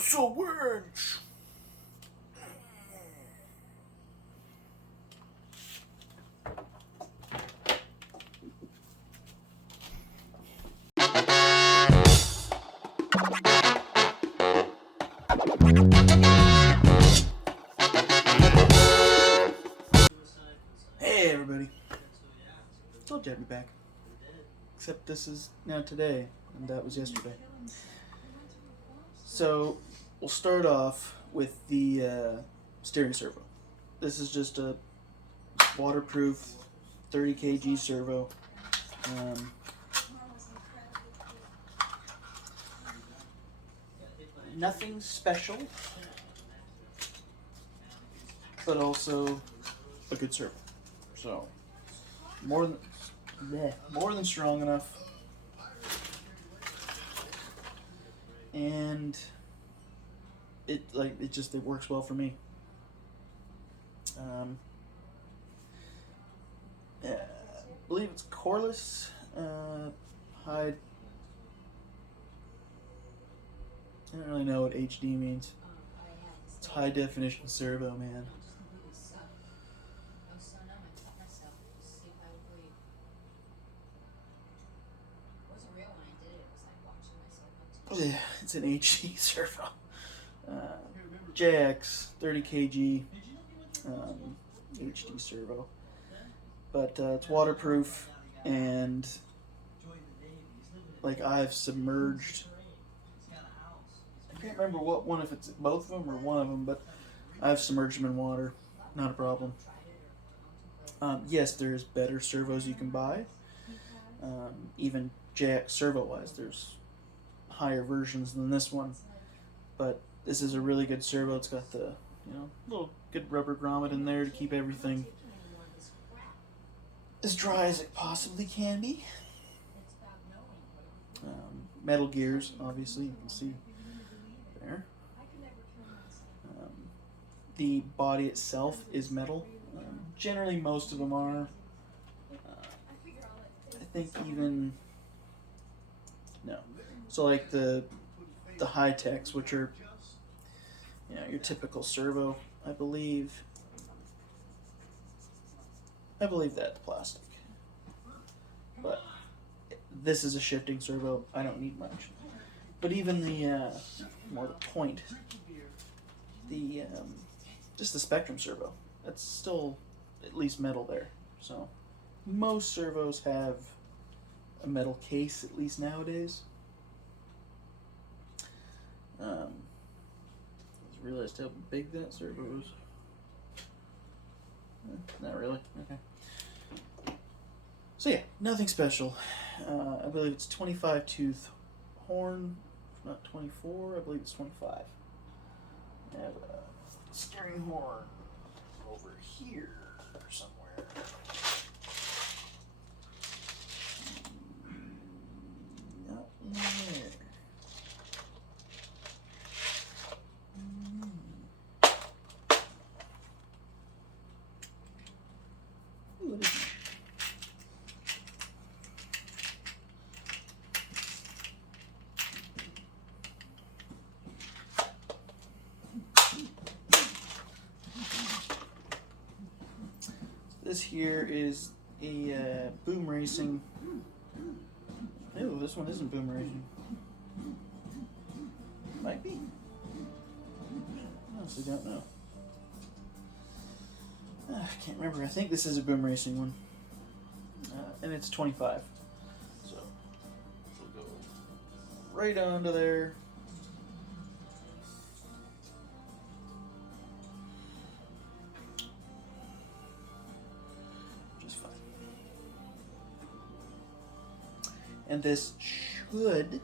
Muscle Winch! Hey everybody. Told you I'd be back. Except this is now today, and that was yesterday. So, we'll start off with the steering servo. This is just a waterproof 30 kg servo. Nothing special, but also a good servo. So, more than strong enough. And it works well for me. I believe it's coreless, high. I don't really know what HD means. It's high definition servo, man. Yeah, it's an HD servo. JX 30 kg HD servo, but it's waterproof, and like I've submerged. I can't remember what one, if it's both of them or one of them, but I've submerged them in water. Not a problem. Yes, there's better servos you can buy. Even JX servo wise, there's higher versions than this one, but this is a really good servo. It's got the little good rubber grommet in there to keep everything as dry as it possibly can be. Metal gears, obviously, you can see there. The body itself is metal. Generally, most of them are. I think even no. So like the high techs, which are your typical servo, I believe that's plastic. But this is a shifting servo. I don't need much. But even the more the point, the just the Spectrum servo, that's still at least metal there. So most servos have a metal case, at least nowadays. I just realized how big that servo is. Not really. Okay. So yeah, nothing special. I believe it's 25 tooth horn, if not 24. I believe it's 25. I have a steering horn over here somewhere. Not in there. What is it? This here is a BoomRacing. Ew, this one isn't BoomRacing. Might be. I honestly don't know. I can't remember. I think this is a BoomRacing one. And it's 25. So we'll go right onto there. Just fine. And this should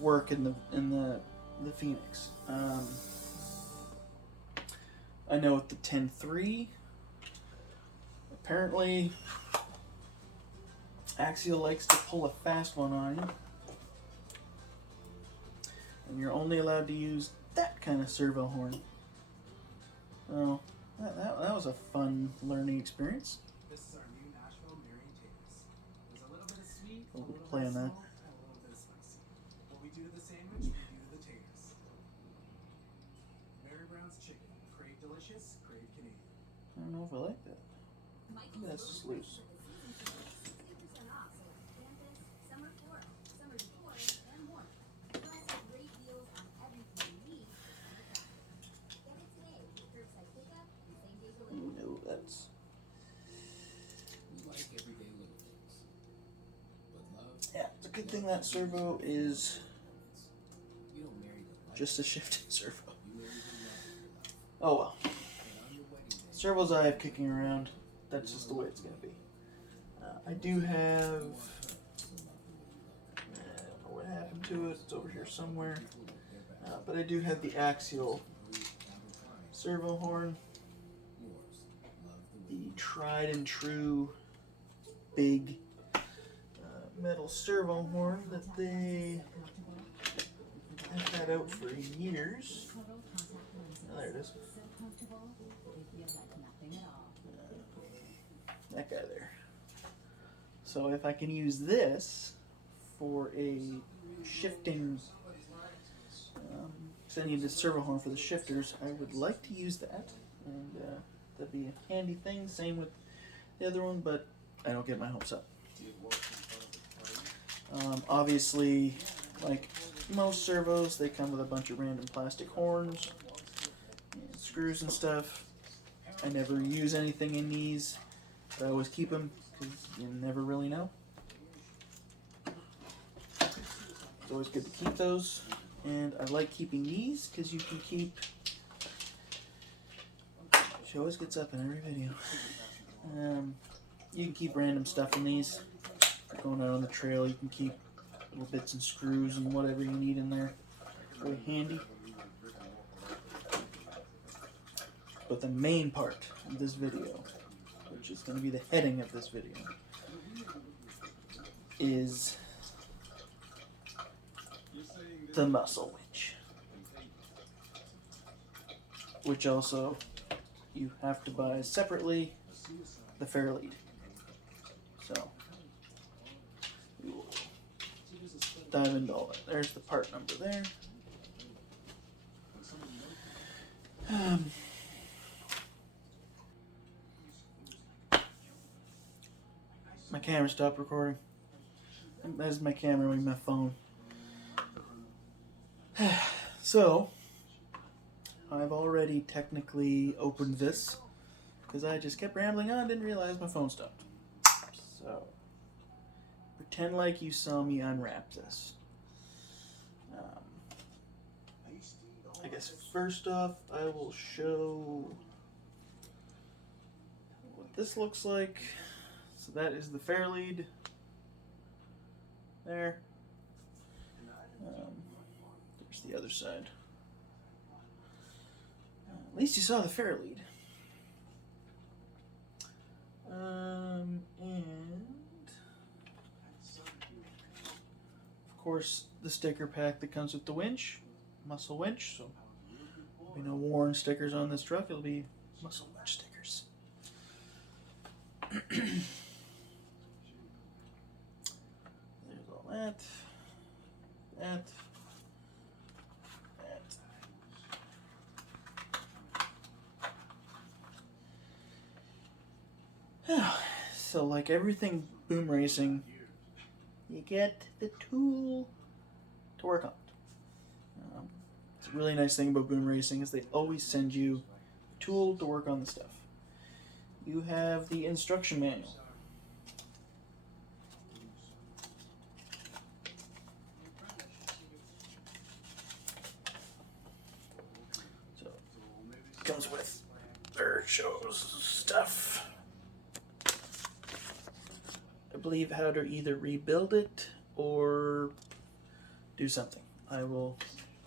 work in the Phoenix. I know with the 10.3, apparently Axial likes to pull a fast one on you, and you're only allowed to use that kind of servo horn. So that was a fun learning experience. This is our new Nashville Marrying Taters. There's a little bit of sweet, We'll play on that. and a little bit of spicy. What we do to the sandwich, we do to the tater. delicious, crave Canadian. I don't know if I like that. That's just loose. No, that's... We like everyday little things. But love, Yeah, it's a good thing that servo is you don't marry the life, just a shifting servo. you marry the love of your life. Oh well. And on your wedding day, Servos I have kicking around. That's just the way it's gonna be. I do have... I don't know what happened to it. It's over here somewhere. But I do have the Axial servo horn. The tried and true big metal servo horn that they have had out for years. Oh, there it is. That guy there. So if I can use this for a shifting, because I need a servo horn for the shifters, I would like to use that, and that'd be a handy thing. Same with the other one, but I don't get my hopes up. Obviously, like most servos, they come with a bunch of random plastic horns, and screws and stuff. I never use anything in these, but I always keep them because you never really know. It's always good to keep those, and I like keeping these because you can keep... She always gets up in every video. You can keep random stuff in these. If you're going out on the trail, you can keep little bits and screws and whatever you need in there. It's really handy. But the main part of this video, which is going to be the heading of this video, is the muscle winch. Which also you have to buy separately the fair lead. So we will dive into all that. There's the part number there. My camera stopped recording. That's my camera with my phone. So I've already technically opened this because I just kept rambling on, didn't realize my phone stopped. So pretend like you saw me unwrap this. I guess first off I will show what this looks like. So that is the fair lead there. There's the other side. At least you saw the fair lead. And of course the sticker pack that comes with the winch, muscle winch. So there'll be no worn stickers on this truck. It'll be muscle winch stickers. There's all that. That. So like everything Boom Racing, you get the tool to work on. It's a really nice thing about Boom Racing is they always send you a tool to work on the stuff. You have the instruction manual. So it comes with, or it shows stuff. I believe how to either rebuild it or do something. I will,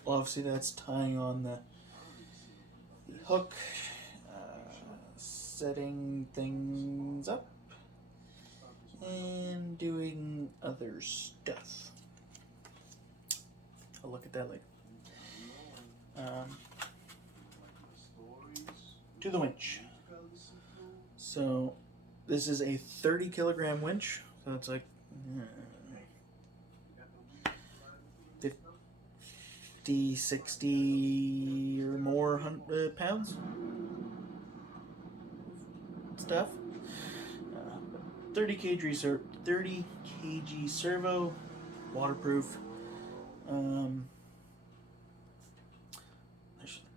obviously that's tying on the hook, setting things up, and doing other stuff. I'll look at that later. To the winch. So this is a 30 kilogram winch, so it's like 50, 60 or more pounds stuff. 30 kg servo, waterproof. The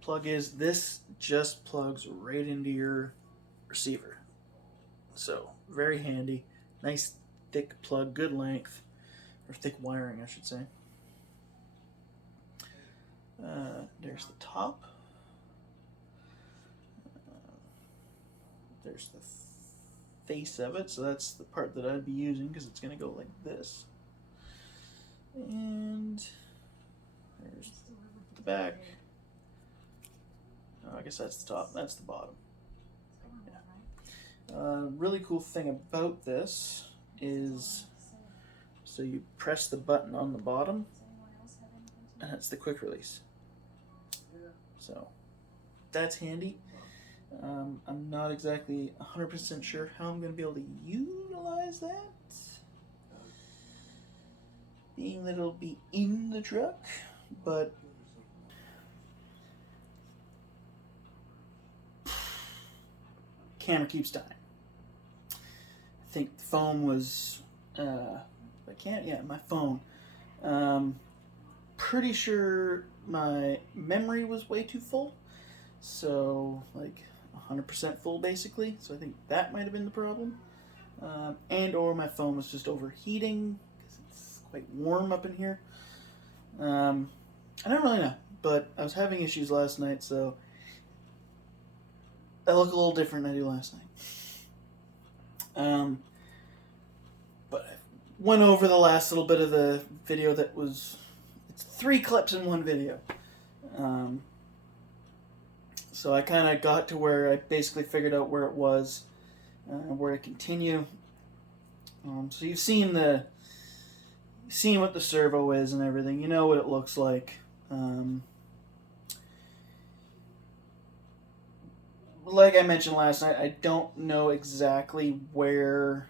plug is, this just plugs right into your receiver, so very handy. Nice thick plug, good length, or thick wiring I should say. There's the top. There's the face of it, so that's the part that I'd be using because it's going to go like this. And there's the back. Oh, I guess that's the top, that's the bottom. Yeah. Really cool thing about this is, so you press the button on the bottom, and that's the quick release. So that's handy. I'm not exactly 100% sure how I'm going to be able to utilize that, being that it'll be in the truck, but camera keeps dying. I think the phone was, my phone. Pretty sure my memory was way too full, so like 100% full basically, so I think that might have been the problem. And or my phone was just overheating because it's quite warm up in here. I don't really know, but I was having issues last night, so I look a little different than I do last night. But I went over the last little bit of the video that was, it's 3 clips in one video. So I kind of got to where I basically figured out where it was, where to continue. So you've seen what the servo is and everything. You know what it looks like. Like I mentioned last night, I don't know exactly where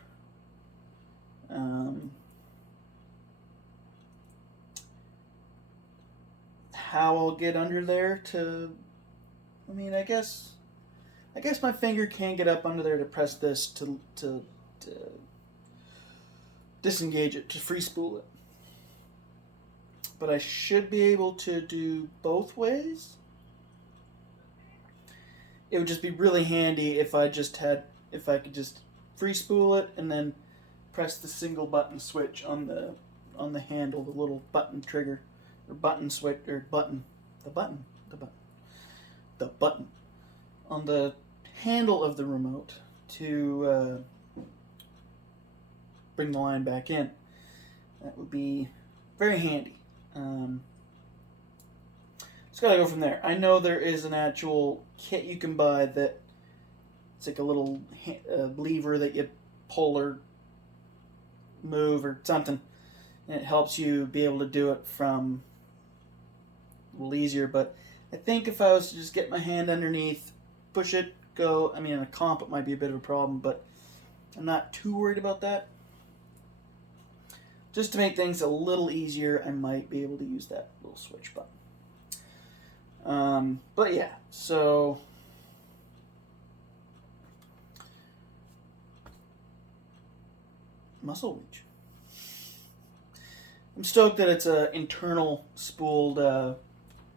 how I'll get under there to, I mean, I guess my finger can get up under there to press this to disengage it, to free spool it. But I should be able to do both ways. It would just be really handy if I could just free spool it and then press the single button switch on the handle, the little button trigger, or button switch, or the button on the handle of the remote to bring the line back in. That would be very handy. Just gotta go from there. I know there is an actual kit you can buy that it's like a little lever that you pull or move or something, and it helps you be able to do it from a little easier. But I think if I was to just get my hand underneath, push it, go, I mean, in a comp it might be a bit of a problem, but I'm not too worried about that. Just to make things a little easier, I might be able to use that little switch button. But yeah, so muscle winch. I'm stoked that it's an internal spooled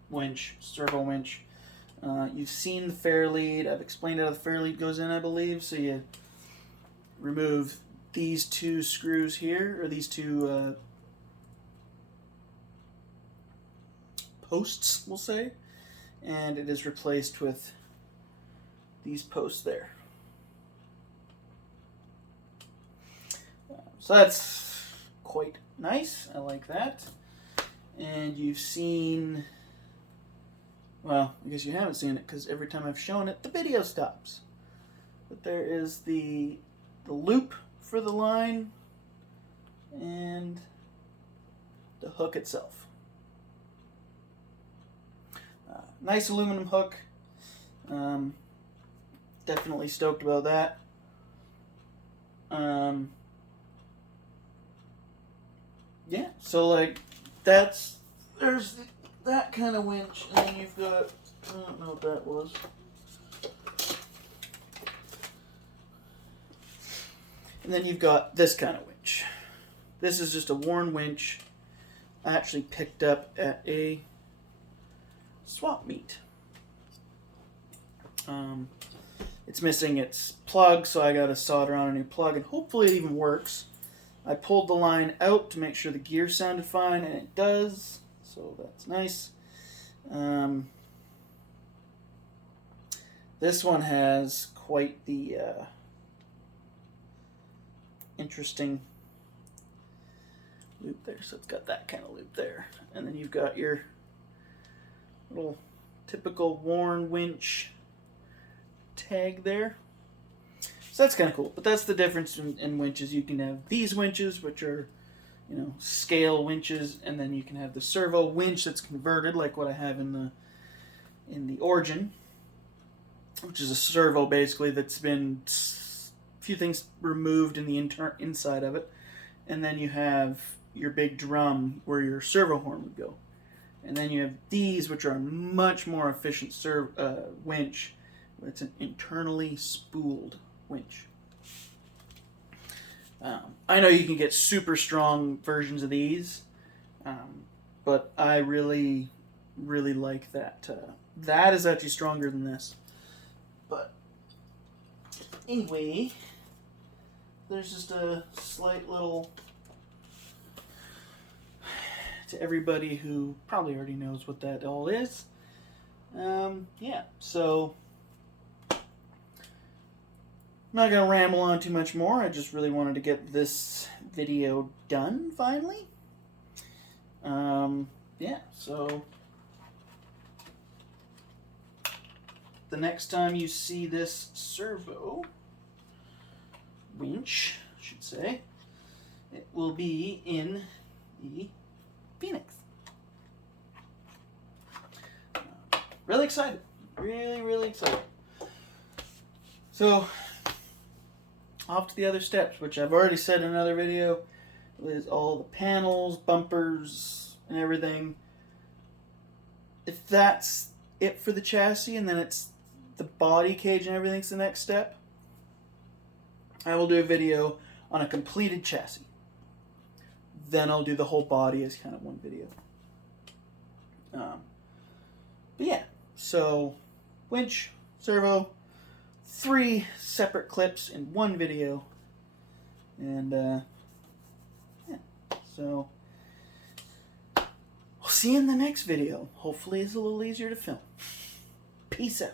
winch, servo winch. You've seen the fair lead. I've explained how the fair lead goes in, I believe. So you remove these 2 screws here, or these 2 posts, we'll say, and it is replaced with these posts there. So that's quite nice. I like that. And you've seen, well, I guess you haven't seen it because every time I've shown it, the video stops. But there is the loop for the line and the hook itself. Nice aluminum hook. Definitely stoked about that. Yeah, so like there's that kind of winch, and then you've got, I don't know what that was. And then you've got this kind of winch. This is just a worn winch I actually picked up at a swap meet. It's missing its plug, so I got to solder on a new plug, and hopefully it even works. I pulled the line out to make sure the gear sounded fine, and it does, so that's nice. This one has quite the interesting loop there, so it's got that kind of loop there. And then you've got your little typical worn winch tag there. So that's kind of cool, but that's the difference in winches. You can have these winches, which are, you know, scale winches, and then you can have the servo winch that's converted, like what I have in the Origin, which is a servo basically that's been a few things removed in the inside of it, and then you have your big drum where your servo horn would go, and then you have these, which are a much more efficient winch. It's an internally spooled winch. I know you can get super strong versions of these, but I really like that. That is actually stronger than this. But anyway, there's just a slight little, to everybody who probably already knows what that all is. Yeah, so I'm not going to ramble on too much more. I just really wanted to get this video done finally. Yeah, so the next time you see this servo winch, I should say, it will be in the Phoenix. Really excited. Really excited. So, off to the other steps, which I've already said in another video, is all the panels, bumpers, and everything. If that's it for the chassis, and then it's the body cage and everything's the next step, I will do a video on a completed chassis. Then I'll do the whole body as kind of one video. But yeah, so winch, servo, 3 separate clips in one video, and yeah, so we'll see you in the next video. Hopefully it's a little easier to film. Peace out.